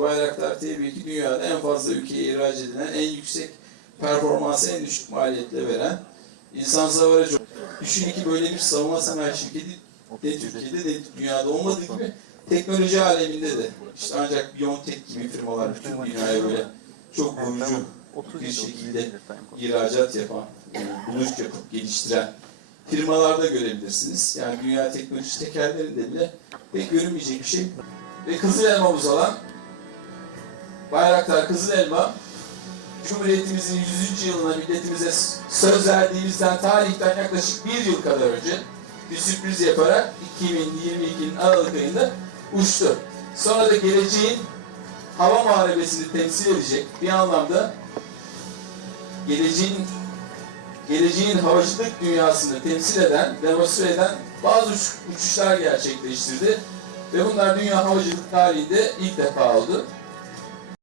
Bayraktar ki dünyada en fazla ülkeye ihraç edilen, en yüksek performansı en düşük maliyetle veren hava aracı. Düşünün ki böyle bir savunma sanayi şirketi ne Türkiye'de ne dünyada olmadığı gibi teknoloji aleminde de işte ancak Biontech gibi firmalar bütün dünyaya böyle çok vurucu bir şekilde ihracat yapan, buluş yapıp geliştiren firmalarda görebilirsiniz. Yani dünya teknoloji tekerlerinde bile pek görünmeyecek bir şey. Ve Kızıl Elmamız olan Bayraktar Kızıl Elma Cumhuriyetimizin 100. yılına milletimize söz verdiğimizden tarihten yaklaşık bir yıl kadar önce bir sürpriz yaparak 2022'nin Aralık ayında uçtu. Sonra da geleceğin hava muharebesini temsil edecek bir anlamda geleceğin geleceğin havacılık dünyasını temsil eden, demonstre eden bazı uç- uçuşlar gerçekleştirdi. Ve bunlar dünya havacılık tarihinde ilk defa oldu.